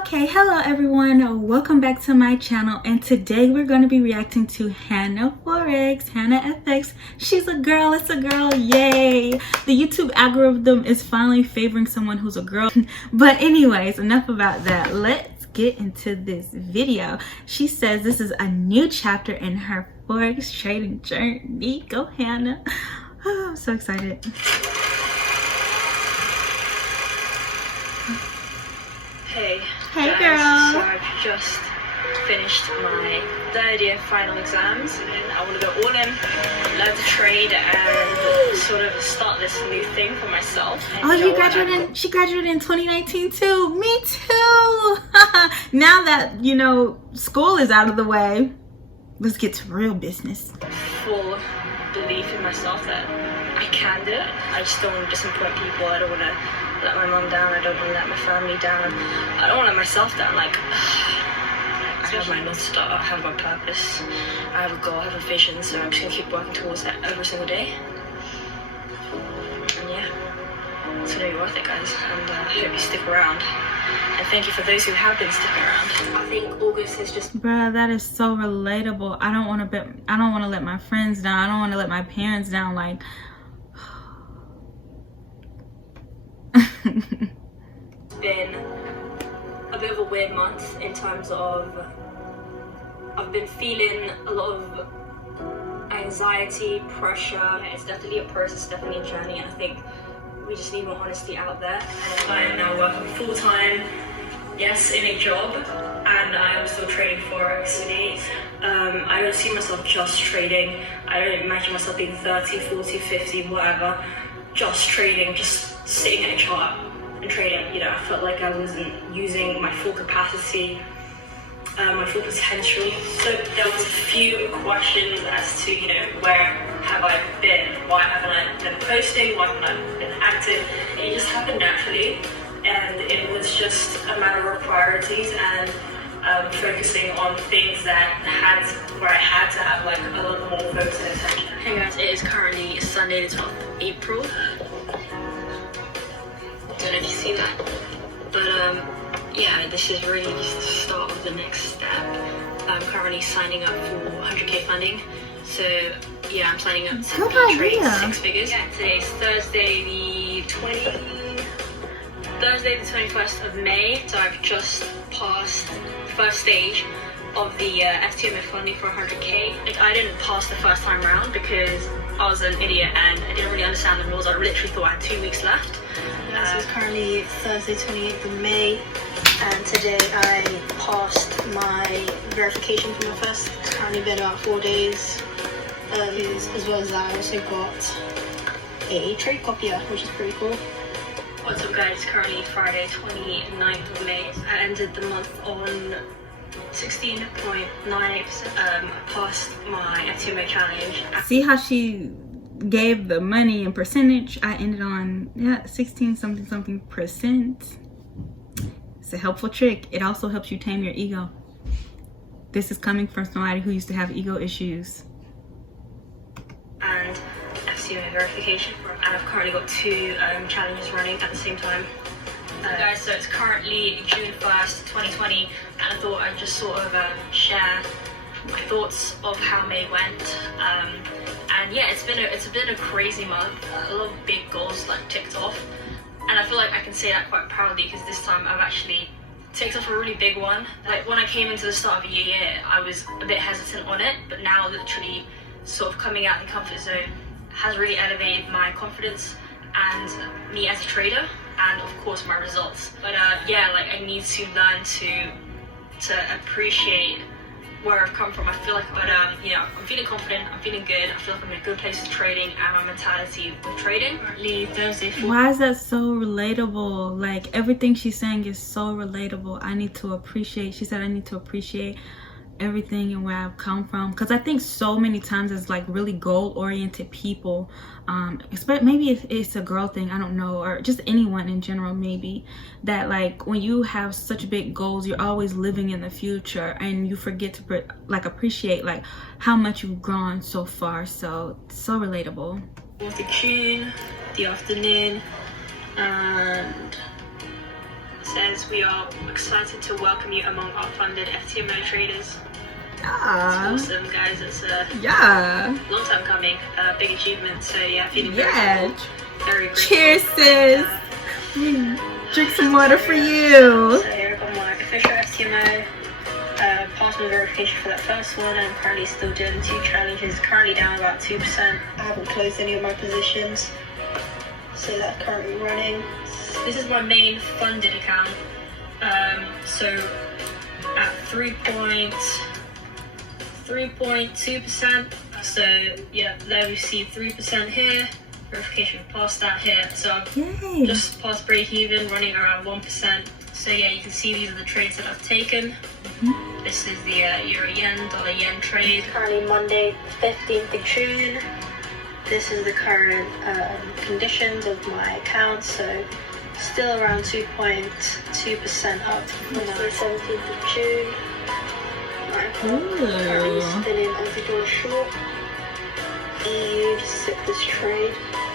Okay, hello everyone, welcome back to my channel, and today we're going to be reacting to Hannah Forex, Hannah FX. She's a girl, it's a girl, yay! The YouTube algorithm is finally favoring someone who's a girl. But anyways, enough about that. Let's get into this video. She says this is a new chapter in her Forex trading journey. Go Hannah. Oh, I'm so excited. Hey girl. So I've just finished my third year final exams and I want to go all in, learn to trade and sort of start this new thing for myself. Oh, you graduated she graduated in 2019 too. Me too. Now that you know school is out of the way, let's get to real business. Full belief in myself that I can do it. I just don't want to disappoint people. I don't want to let my mom down. I don't want to let my family down. I don't want to let myself down. Like, I have my North Star, I have my purpose, I have a goal, I have a vision, so I'm just going to keep working towards that every single day. And yeah, it's going to be worth it, guys, and I hope you stick around. And thank you for those who have been sticking around. I think August is just... Bruh, that is so relatable. I don't want to let my friends down. I don't want to let my parents down. Like, it's been a bit of a weird month in terms of I've been feeling a lot of anxiety, pressure. It's definitely a process, definitely a journey, and I think we just need more honesty out there. And I am now working full-time, yes, in a job, and I am still trading Forex. I don't see myself just trading. I don't imagine myself being 30, 40, 50, whatever, just trading, just sitting at a chart and trading. You know, I felt like I wasn't using my full capacity, my full potential. So there was a few questions as to, you know, where have I been? Why haven't I been posting? Why haven't I been active? And it just happened naturally, and it was just a matter of priorities and focusing on things where I had to have like a little more focus and attention. Hey guys, it is currently Sunday the 12th of April. Don't know if you see that, but yeah, this is really just the start of the next step. I'm currently signing up for 100k funding, so yeah, I'm signing up to trade 6 figures. Yeah, today's Thursday the 21st of May, so I've just passed the first stage of the FTMF funding for 100k. Like, I didn't pass the first time around because I was an idiot and I didn't really understand the rules. I literally thought I had 2 weeks left. This is currently Thursday 28th of May, and today I passed my verification for my first. It's currently been about 4 days. As well as that, I also got a trade copier, which is pretty cool. What's up guys, currently Friday 29th of May. I ended the month on 16.98%. I passed my FTMA challenge. See how she gave the money in percentage? I ended on 16 something percent. It's a helpful trick. It also helps you tame your ego. This is coming from somebody who used to have ego issues. And FTMA verification, and I've currently got 2 challenges running at the same time. Guys, so it's currently June 1st, 2020, and I thought I'd just sort of share my thoughts of how May went. And yeah, it's been a crazy month. A lot of big goals like ticked off, and I feel like I can say that quite proudly because this time I've actually ticked off a really big one. Like, when I came into the start of the year, I was a bit hesitant on it, but now literally sort of coming out of the comfort zone has really elevated my confidence and me as a trader, and of course my results. But yeah, like, I need to learn to appreciate where I've come from. I feel like, but you know, I'm feeling confident, I'm feeling good, I feel like I'm in a good place with trading and my mentality with trading. Currently Thursday. Why is that so relatable? Like, everything she's saying is so relatable. I need to appreciate, she said I need to appreciate everything and where I've come from, because I think so many times as like really goal-oriented people, maybe it's a girl thing, I don't know, or just anyone in general, maybe, that like when you have such big goals, you're always living in the future and you forget to like appreciate like how much you've grown so far. So relatable. 4th of June, the afternoon, and says, "We are excited to welcome you among our funded FTMO traders." Yeah. It's awesome, guys. It's a long time coming, big achievement. So yeah, feeling very grateful. Cheers, sis. Drink some water for you. So here I've got my official FTMO. Passed my verification for that first one, and I'm currently still doing the 2 challenges. Currently down about 2%. I haven't closed any of my positions, so that's currently running. This is my main funded account. So at 3.2%. So yeah, there we see 3% here. Verification past that here. So I've just past break even, running around 1%. So yeah, you can see these are the trades that I've taken. This is the euro yen, dollar yen trade. Currently Monday, 15th of June. This is the current conditions of my account. So still around 2.2% up from the 17th of June. My account currently spinning $1 short. EU, just took this trade,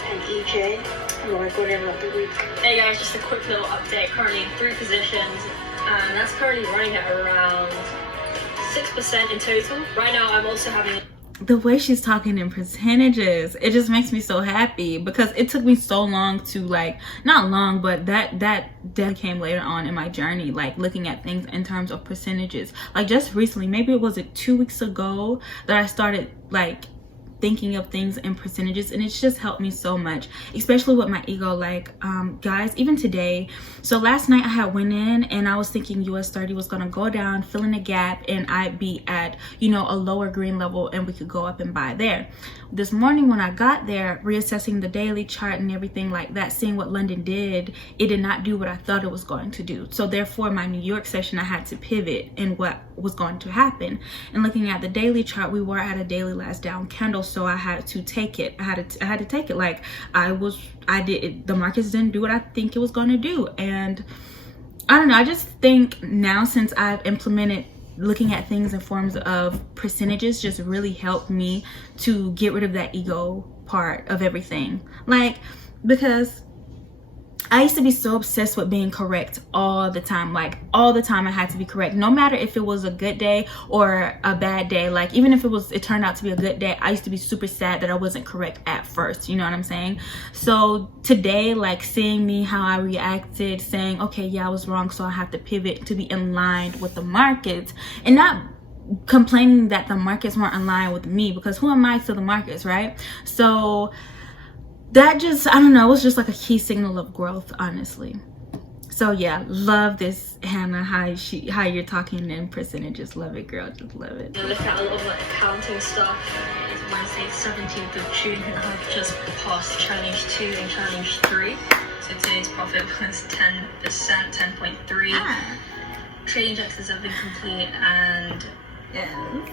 and EJ. Oh, I got in like the week. Hey guys, just a quick little update. Currently in 3 positions, and that's currently running at around 6% in total. Right now, I'm also having the way she's talking in percentages, it just makes me so happy, because it took me so long to, like, not long, but that came later on in my journey, like looking at things in terms of percentages. Like just recently, maybe it was 2 weeks ago, that I started like thinking of things in percentages, and it's just helped me so much, especially with my ego. Like guys, even today, so last night I had went in and I was thinking US 30 was gonna go down, fill in a gap, and I'd be at, you know, a lower green level and we could go up and buy there. This morning when I got there, reassessing the daily chart and everything like that, seeing what London did, it did not do what I thought it was going to do. So therefore my New York session, I had to pivot in what was going to happen. And looking at the daily chart, we were at a daily last down candle, so I had to take it. I had to take it. Like the markets didn't do what I think it was going to do. And I don't know, I just think now, since I've implemented looking at things in forms of percentages, just really helped me to get rid of that ego part of everything. Like, because I used to be so obsessed with being correct all the time. Like all the time I had to be correct, no matter if it was a good day or a bad day. Like even if it turned out to be a good day, I used to be super sad that I wasn't correct at first, you know what I'm saying? So today, like seeing me, how I reacted, saying, okay, yeah, I was wrong, so I have to pivot to be in line with the markets, and not complaining that the markets weren't in line with me, because who am I to the markets, right? So that just, I don't know, it was just like a key signal of growth, honestly. So yeah, love this, Hannah, how you're talking in percentages. Love it, girl, just love it. Look at a lot of like accounting stuff. It's Wednesday, 17th of June, and I've just passed challenge 2 and challenge 3. So today's profit was 10%, 10.3. Trading jackets have been complete, and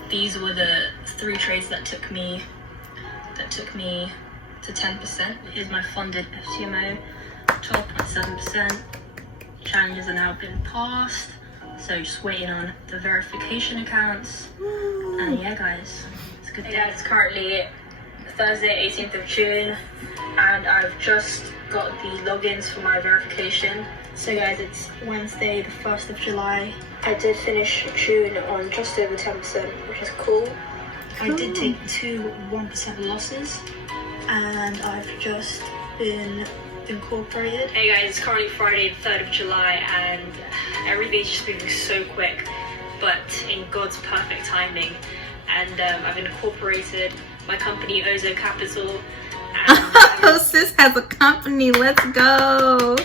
these were the 3 trades that took me to 10%. Here's my funded FTMO, 12.7%. Challenges are now been passed, so just waiting on the verification accounts. And yeah, guys, it's a good day. Hey guys, it's currently Thursday, 18th of June, and I've just got the logins for my verification. So guys, it's Wednesday, the 1st of July. I did finish June on just over 10%, which is cool. I did take 2 1% losses, and I've just been incorporated. Hey guys, it's currently Friday, the 3rd of July, and everything's just moving so quick, but in God's perfect timing. And I've incorporated my company, Ozo Capital. Oh, sis has a company. Let's go.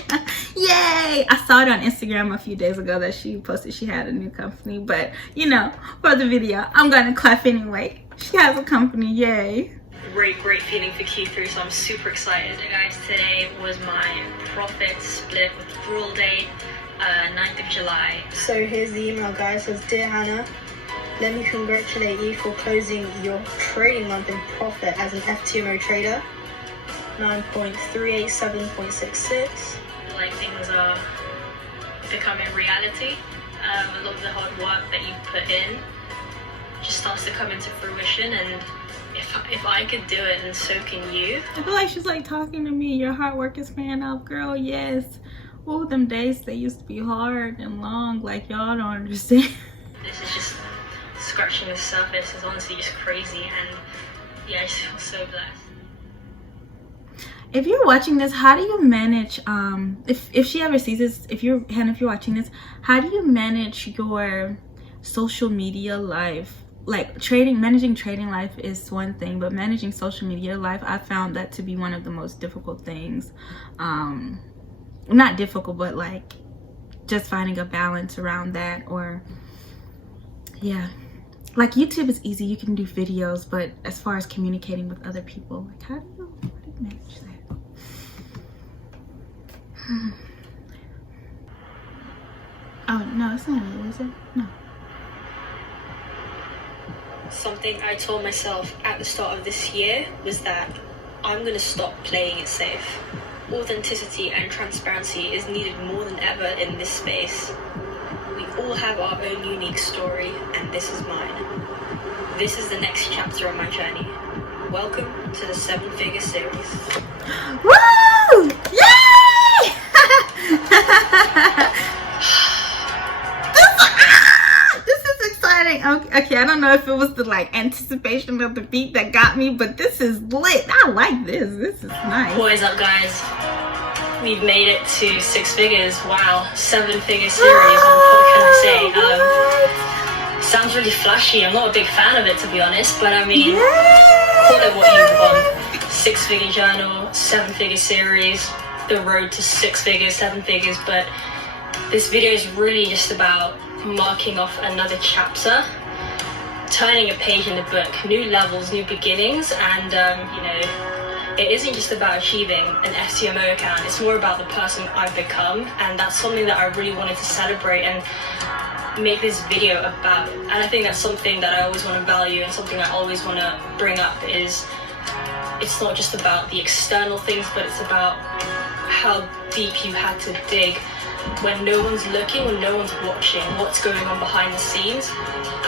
Yay. I saw it on Instagram a few days ago that she posted she had a new company, but you know, for the video, I'm gonna clap anyway. She has a company. Yay. Great feeling for Q3, so I'm super excited. Guys, today was my profit split withdrawal date, 9th of July. So here's the email, guys. It says, "Dear Hannah, let me congratulate you for closing your trading month in profit as an FTMO trader, 9.387.66. Like things are becoming reality. A lot of the hard work that you put in just starts to come into fruition, and if I could do it, then so can you." I feel like she's like talking to me. Your hard work is paying off, girl. Yes. Oh, them days, they used to be hard and long. Like, y'all don't understand. This is just scratching the surface. It's honestly just crazy, and yeah, I just feel so blessed. If you're watching this, how do you manage, if she ever sees this, Hannah, if you're watching this, how do you manage your social media life? Like managing trading life is one thing, but managing social media life, I found that to be one of the most difficult things. Not difficult, but like just finding a balance around that. Or yeah, like YouTube is easy, you can do videos, but as far as communicating with other people, like how do you manage that? Oh no, it's not it, is it? No. Something I told myself at the start of this year was that I'm gonna stop playing it safe. Authenticity and transparency is needed more than ever in this space. We all have our own unique story, and this is mine. This is the next chapter of my journey. Welcome to the 7-Figure series. Woo! Yay! This is exciting. Okay, I don't know if it was the like anticipation of the beat that got me, but this is lit. I like this. This is nice. What is up, guys? We've made it to 6 figures. Wow, 7-Figure series. What can I say? Sounds really flashy. I'm not a big fan of it, to be honest, but I mean, call it what you want. 6-Figure journal, 7-Figure series, the road to 6 figures, 7 figures. But this video is really just about marking off another chapter, turning a page in the book, new levels, new beginnings. And you know, it isn't just about achieving an FTMO account, it's more about the person I've become, and that's something that I really wanted to celebrate and make this video about. And I think that's something that I always want to value, and something I always want to bring up is it's not just about the external things, but it's about how deep you had to dig when no one's looking, when no one's watching, what's going on behind the scenes.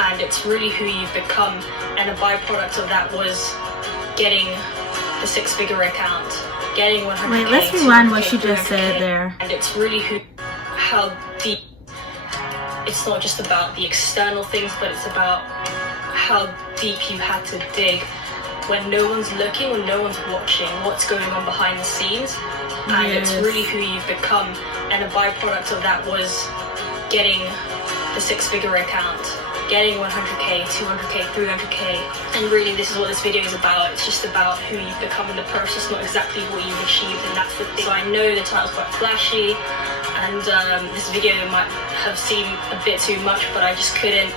And it's really who you've become, and a byproduct of that was getting the 6-figure account, getting 100K. Wait, let's rewind what she just said there. And it's really how deep. It's not just about the external things, but it's about how deep you had to dig when no one's looking, when no one's watching, what's going on behind the scenes. And it's really who you've become, and a byproduct of that was getting the 6-figure account, getting 100K, 200K, 300K. And really this is what this video is about. It's just about who you've become in the process, not exactly what you've achieved. And that's the thing. So I know the title's quite flashy, and this video might have seemed a bit too much, but I just didn't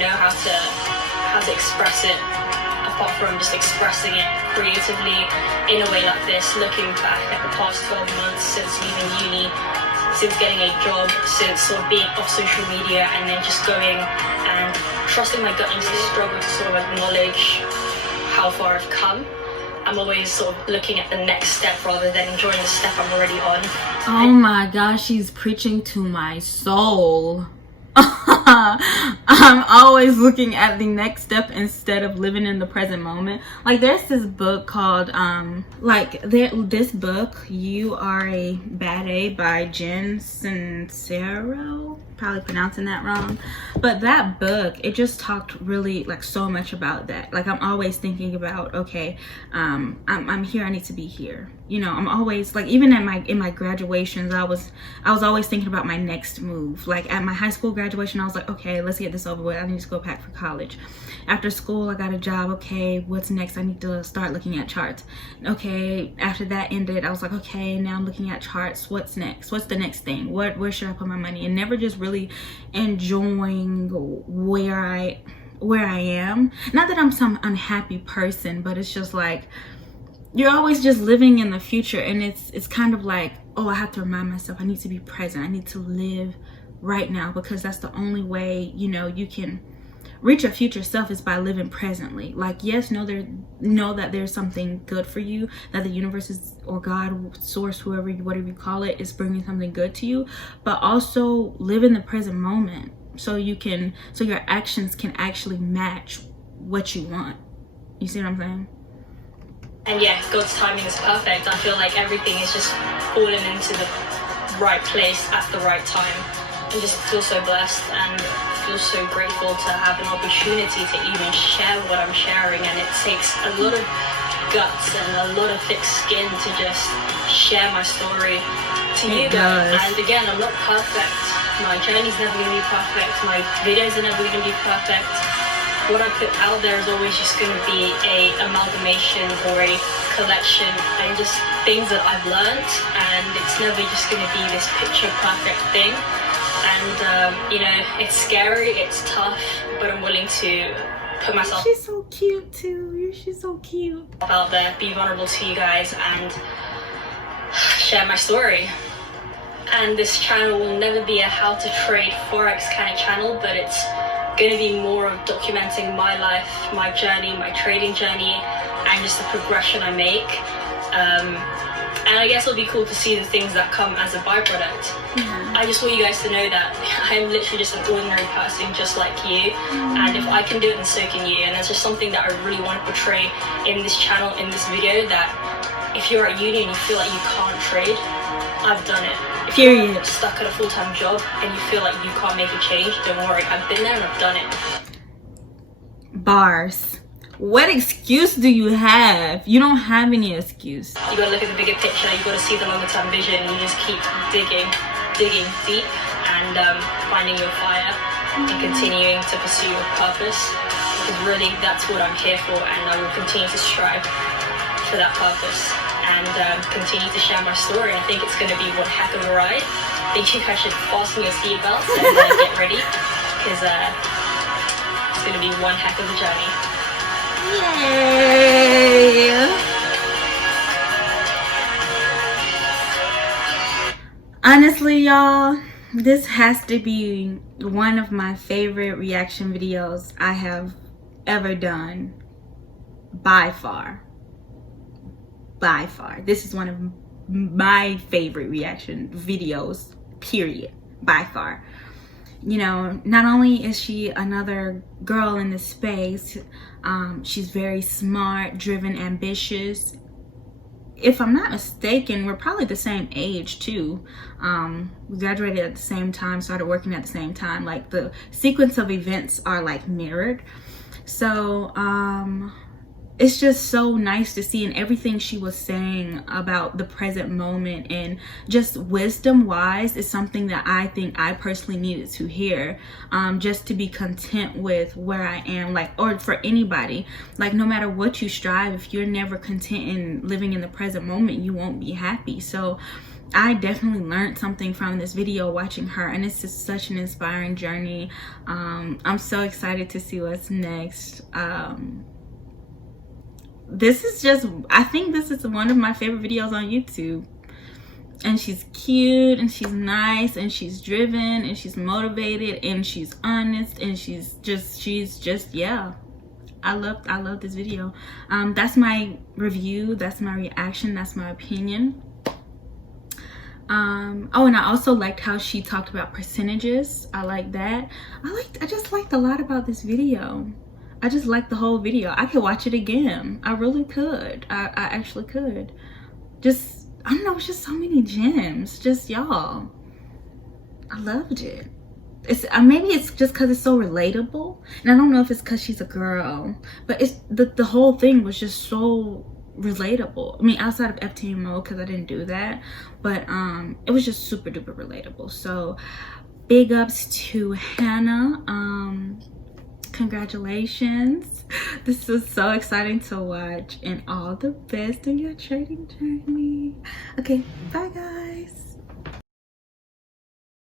know how to express it, apart from just expressing it creatively in a way like this, looking back at the past 12 months since leaving uni, since getting a job, since sort of being off social media, and then just going and trusting my gut into the struggle to sort of acknowledge how far I've come. I'm always sort of looking at the next step rather than enjoying the step I'm already on. Oh my gosh, she's preaching to my soul. I'm always looking at the next step instead of living in the present moment. Like there's this book called this book, You Are a Bad A by Jen Sincero, probably pronouncing that wrong, but that book, it just talked really like so much about that. Like I'm always thinking about, okay, I'm here, I need to be here, you know. I'm always like, even at in my graduations, I was always thinking about my next move. Like at my high school graduation, I was like, okay, let's get this over with, I need to go back for college. After school, I got a job, okay, what's next? I need to start looking at charts. Okay, after that ended, I was like, okay, now I'm looking at charts, what's next? What's the next thing? Where should I put my money? And never just really enjoying where I am. Not that I'm some unhappy person, but it's just like you're always just living in the future, and it's kind of like, oh, I have to remind myself I need to be present, I need to live right now, because that's the only way, you know, you can reach your future self, is by living presently. Like, yes, know that there's something good for you, that the universe is, or God, source, whatever you call it, is bringing something good to you, but also live in the present moment, so your actions can actually match what you want. You see what I'm saying? And yeah, God's timing is perfect. I feel like everything is just falling into the right place at the right time. I just feel so blessed and feel so grateful to have an opportunity to even share what I'm sharing, and it takes a lot of guts and a lot of thick skin to just share my story to you guys. And again, I'm not perfect. My journey's never going to be perfect. My videos are never going to be perfect. What I put out there is always just going to be a amalgamation or a collection and just things that I've learned, and it's never just going to be this picture perfect thing. And you know, it's scary, it's tough, but I'm willing to put myself— she's so cute too. She's so cute. —out there, be vulnerable to you guys, and share my story. And this channel will never be a how to trade forex kind of channel, but it's going to be more of documenting my life, my journey, my trading journey, and just the progression I make. And I guess it'll be cool to see the things that come as a byproduct. I just want you guys to know that I'm literally just an ordinary person just like you, and if I can do it, then so can you. And that's just something that I really want to portray in this channel, in this video, that if you're at uni and you feel like you can't trade, I've done it. If you're stuck at a full-time job and you feel like you can't make a change, don't worry, I've been there and I've done it. Bars. What excuse do you have? You don't have any excuse. You gotta look at the bigger picture, you gotta see the longer-term vision, and you just keep digging deep, and finding your fire and continuing to pursue your purpose, because really that's what I'm here for, and I will continue to strive for that purpose and continue to share my story. I think it's going to be one heck of a ride. I think you guys should fasten your seatbelts and get ready, because it's going to be one heck of a journey. Yay! Honestly, y'all, this has to be one of my favorite reaction videos I have ever done, by far. By far. This is one of my favorite reaction videos, period, by far. You know, not only is she another girl in this space, she's very smart, driven, ambitious. If I'm not mistaken, we're probably the same age too. We graduated at the same time, started working at the same time. Like, the sequence of events are like mirrored. So it's just so nice to see, and everything she was saying about the present moment and just wisdom wise is something that I think I personally needed to hear, just to be content with where I am, like, or for anybody, like, no matter what you strive, if you're never content in living in the present moment, you won't be happy. So I definitely learned something from this video watching her, and it's just such an inspiring journey. I'm so excited to see what's next. This is just, I think this is one of my favorite videos on YouTube. And she's cute, and she's nice, and she's driven, and she's motivated, and she's honest, and she's just yeah. I love this video. That's my review, that's my reaction, that's my opinion. Oh, and I also liked how she talked about percentages. I like that. I just liked a lot about this video. I just liked the whole video. I could watch it again. I really could. I actually could. Just, I don't know, it's just so many gems. Just, y'all, I loved it. It's maybe it's just because it's so relatable, and I don't know if it's because she's a girl, but it's the whole thing was just so relatable. I mean, outside of FTMO, because I didn't do that, but it was just super duper relatable. So big ups to Hannah. Congratulations. This was so exciting to watch, and all the best in your trading journey. Okay, bye.